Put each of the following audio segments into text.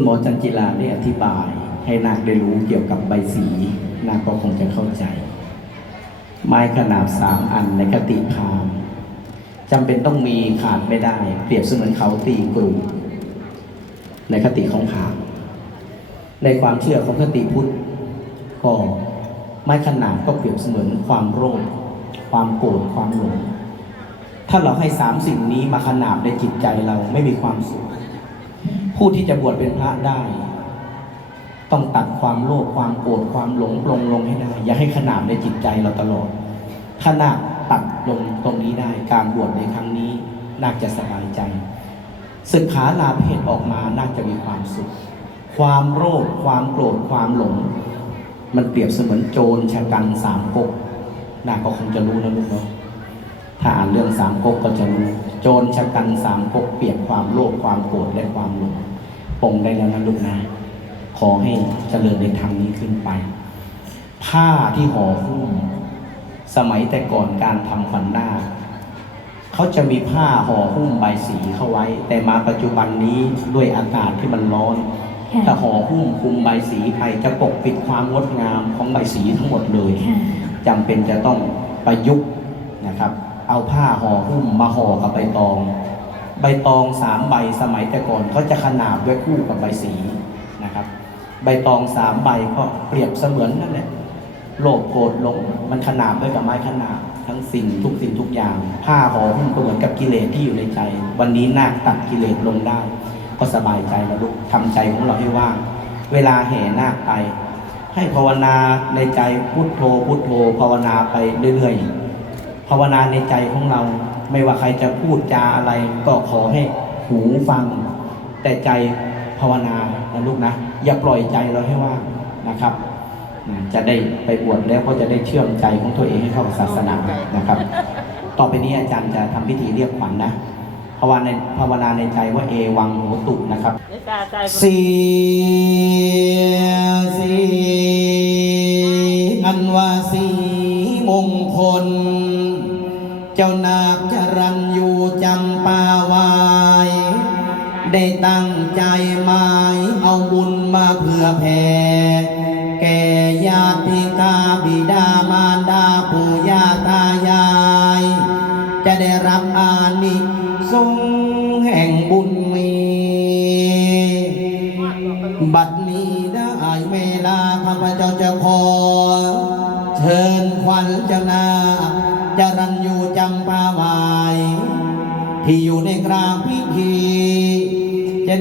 คุณหมอจันจิลาได้อธิบาย ให้นาคได้รู้เกี่ยวกับใบสีนาคก็คงจะเข้าใจ ไม้ขนาดสามอันในกติพรามจำเป็นต้องมีขาดไม่ได้ เปรียบเสมือนเขาตีกลุ่มในคติของพรามในความเชื่อของคติพุทธก็ไม้ขนาดก็เปรียบเสมือนความโรคความโกรธความหลงถ้าเราให้สามสิ่งนี้มาขนาบในจิตใจเราไม่มีความสุข ผู้ที่จะบวชเป็นพระได้ ต้องตัดความโลภความโกรธความหลงปลงลงให้ได้ อย่าให้ขนาบในจิตใจเราตลอดถ้านาคตัดลงตรงนี้ได้ การบวชในครั้งนี้น่าจะสบายใจศึกขาลาเพศออกมาน่าจะมีความสุข ความโลภความโกรธความหลง มันเปรียบเสมือนโจรชะกันสามก๊กนาก็คงจะรู้นะลูกเนาะถ้าอ่านเรื่องสามก๊กก็จะรู้ โจรชะกันสามก๊กเปรียบความโลภความโกรธและความหลง ปลงได้แล้วนะลูกนะ ขอให้เจริญในธรรมนี้ขึ้นไป ผ้าที่ห่อหุ้มสมัยแต่ก่อนการทำฟันหน้าเขาจะมีผ้าห่อหุ้มใบสีเข้าไว้ แต่มาปัจจุบันนี้ด้วยอากาศที่มันร้อนค่ะถ้าห่อหุ้มคลุมใบสีไปจะปกปิดความงดงามของใบสีทั้งหมดเลยค่ะจำเป็นจะต้องประยุกต์นะครับ เอาผ้าห่อหุ้มมาห่อกับใบตอง ใบตองสามใบสมัยแต่ก่อนเขาจะขนาบไว้คู่กับใบสีนะครับ ใบตองสามใบก็เปรียบเสมือนนั่นแหละโลภโกรธหลงมันขนาบไว้กับไม้ขนาบทั้งสิ่งทุกสิ่งทุกอย่าง ผ้าห่อหุ้มก็เหมือนกับกิเลสที่อยู่ในใจ วันนี้นาคตัดกิเลสลงได้ ก็สบายใจแล้วลูกทำใจของเราให้ว่าง เวลาแห่นาคไป ให้ภาวนาในใจพุทโธพุทโธ ภาวนาไปเรื่อยๆภาวนาในใจของเรา ไม่ว่าใครจะพูดจาอะไรก็ขอให้หูฟัง แต่ใจภาวนานะลูกนะ อย่าปล่อยใจเราให้ว่างนะครับ จะได้ไปบวชแล้วก็จะได้เชื่อมใจของตัวเองให้เข้ากับศาสนานะครับ ต่อไปนี้อาจารย์จะทำพิธีเรียกขวัญนะภาวนาในภาวนาในใจว่าเอวังโหตุนะครับเสียสีอันว่าสีมงคล เจ้านา ได้ตั้งใจหมายเอาบุญมาเพื่อแผ่ แก่ญาติกาบิดามารดาปู่ย่าตายาย จะได้รับอานิสงส์แห่งบุญมี บัดนี้ได้เวลาข้าพเจ้าจะขอ เชิญควันเจ้านาจรันอยู่จำปาวาย ที่อยู่ในกลาง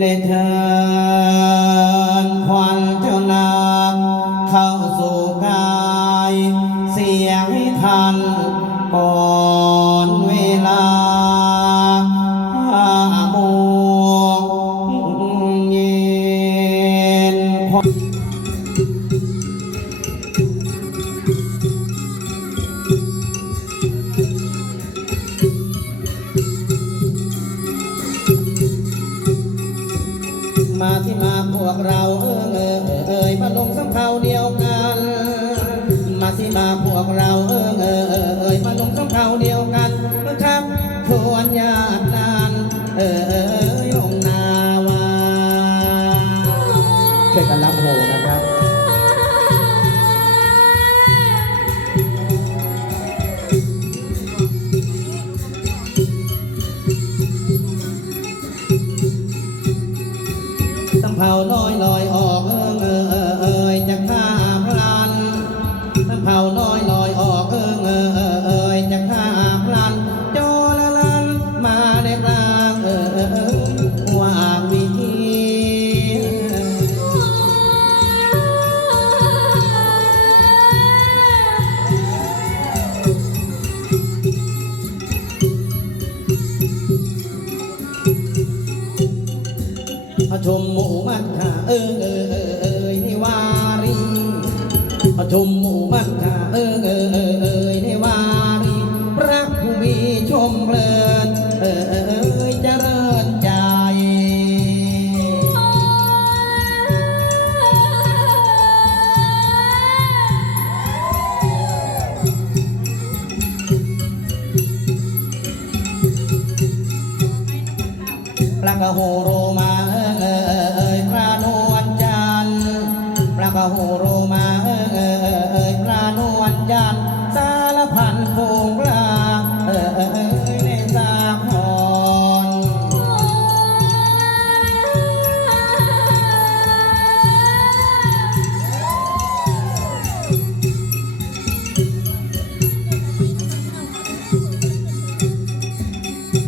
ได้เชิญควันเจ้านาเข้าสู่กาย เสียงให้ทันาวน้อยลอยออกเอน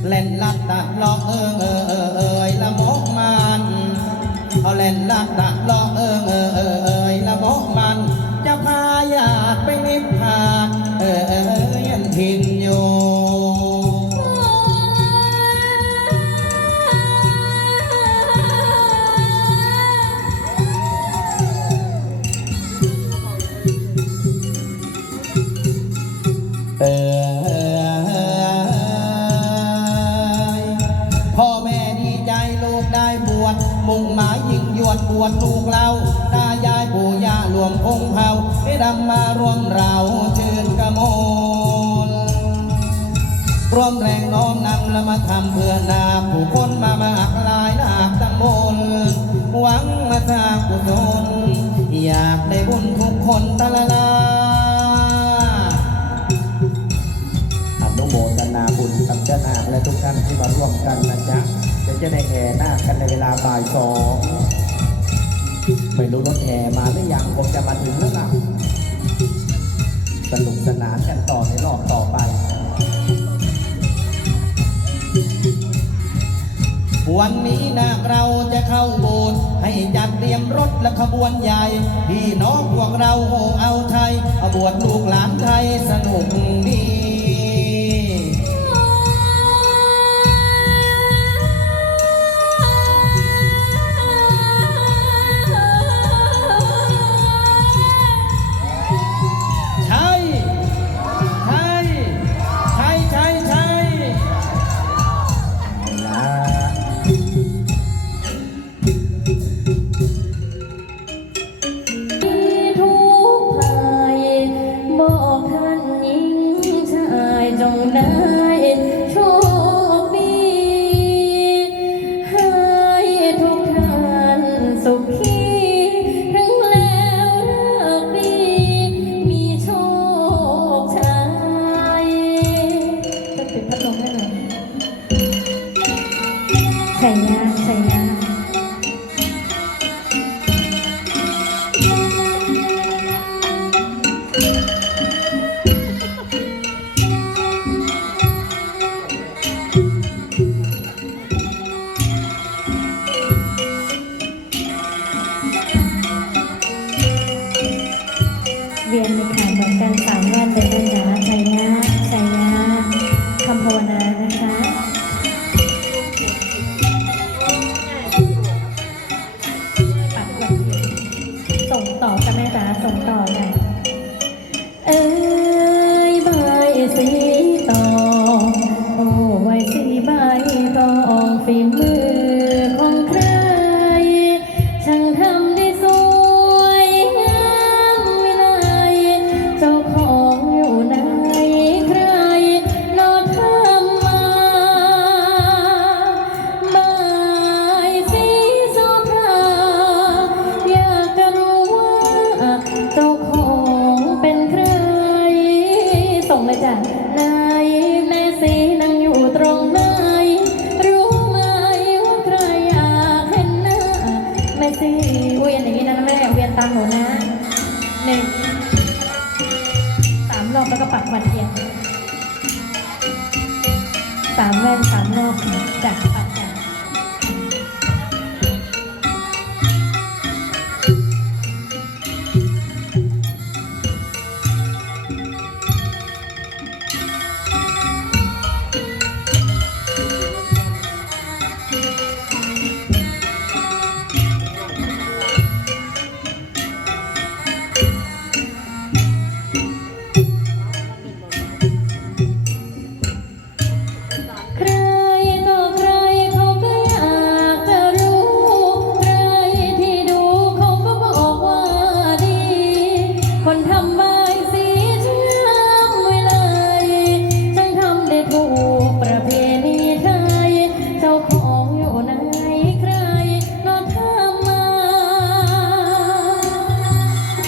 เล่นลัดดักลอกเอิงเออเออเอยละมกมันเอาเล่นลัดดักลอกเอิงเออเออเอยละมกมัน จะพาญาติไปนิพพานเออเออยันทินโยเอ ได้ดำมารวมเราเชิญกระโมลร่วมแรงน้อมนำและมาทำเพื่อนาผู้คนมามากลายหลากตำบลหวังมาสร้างกุศลอยากได้บุญทุกคนตะละลาอนุโมทนาบุญกับเจ้านาคและทุกท่านที่มาร่วมกันนะจ๊ะเดี๋ยวจะได้แห่นาคกันในเวลาบ่ายสองไม่รู้รถแห่มาหรือยังคงจะมาถึงแล้วล่ะ สนุกสนานกันต่อในรอบต่อไป วันนี้นาเราจะเข้าโบสถ์ให้จัดเตรียมรถและขบวนใหญ่ พี่น้องพวกเราโหเอาไทยเอาบวชลูกหลานไทยสนุกดี ใส่ยา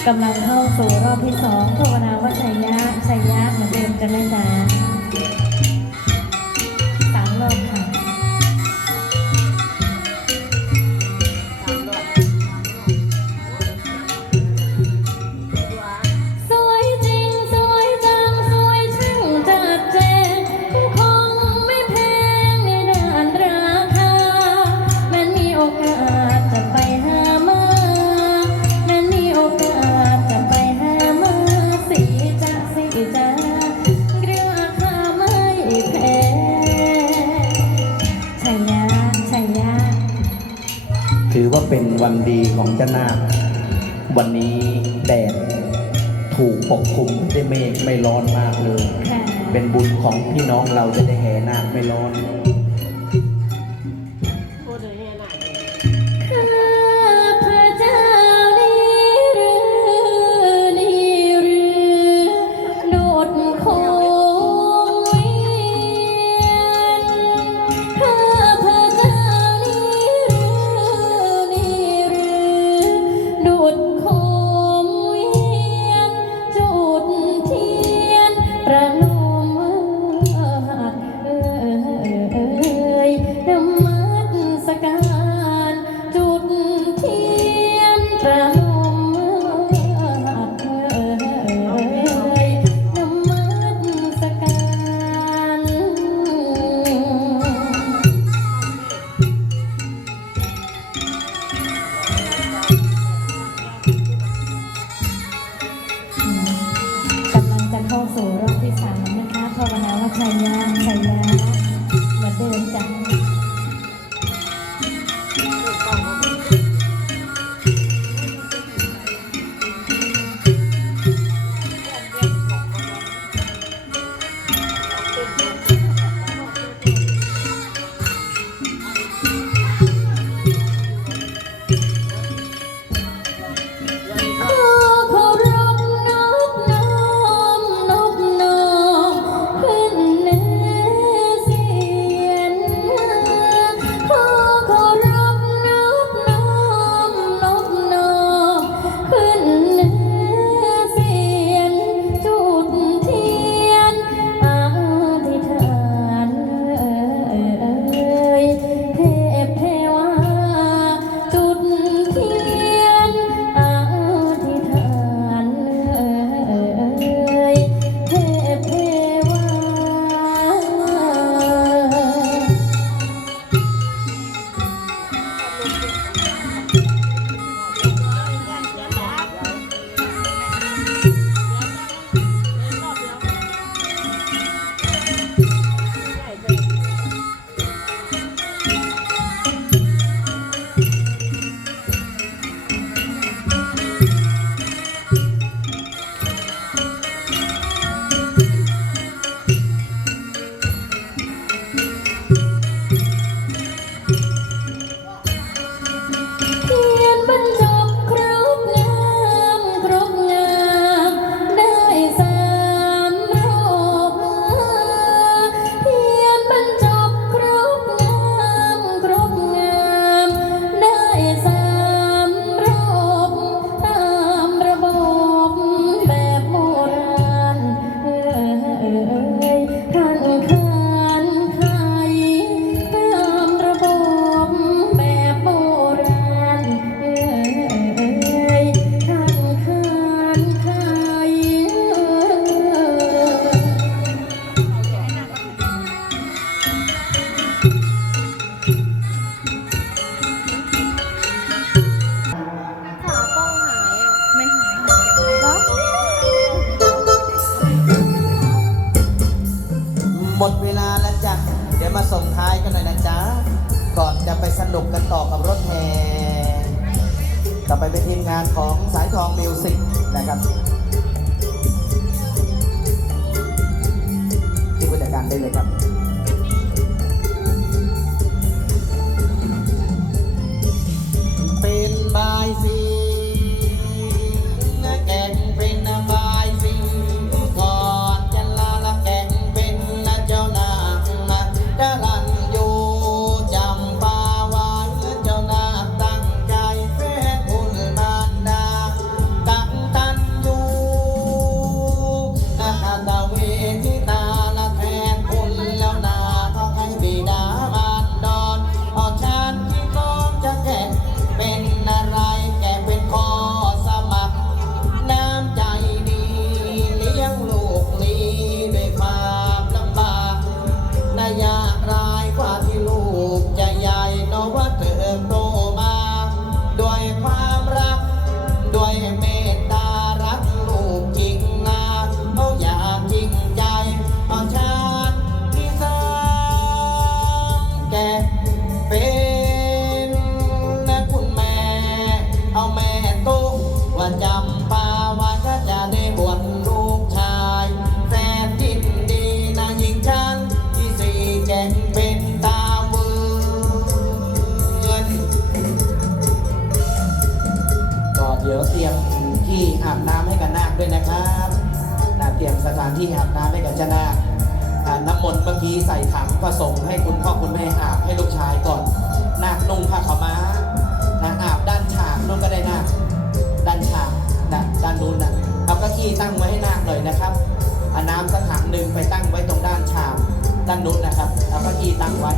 กำลังเข้าสู่รอบที่สองภาวนาว่าชัยยะชัยยะเหมือนเดิมจะไม่จ้า วันนี้แดดถูกปกคลุมได้วเมฆไม่ร้อนมากเลยเป็นบุญของพี่น้องเราจะได้แห่นาคไม่ร้อน যাবে ร้ายกว่าที่ลูกจะ ที่อาบน้ำให้กับเจ้านาคน้ำมนต์เมื่อกี้ใส่ถังผสมให้คุณพ่อคุณแม่อาบให้ลูกชายก่อนนาคนุ่งผ้าขาวม้านะอาบด้านฉากนุ่งก็ได้นาคด้านฉากนะด้านนู้นนะเอาก็ที่ตั้งไว้ให้นาคหน่ยนะครับอาน้ำสักถังหนึ่งไปตั้งไว้ตรงด้านฉากด้านนู้นนะครับเอาก็ที่ตั้งไว้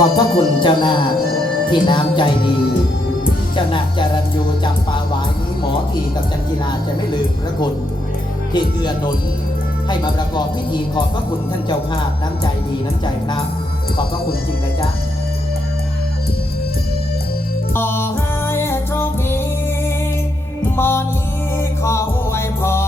ขอบพระคุณเจ้านาที่น้ำใจดี เจ้านาจารัญยูจำปาหวายนี้หมอทีกับจันกีฬาจะไม่ลืมพระคุณที่เกือหนุนให้มาประกอบพิธีขอบพระคุณท่านเจ้าภาพน้ำใจดีน้ำใจครับขอบพระคุณจริงนะจ๊ะขอให้โชคดีมอนี้ขออวยพร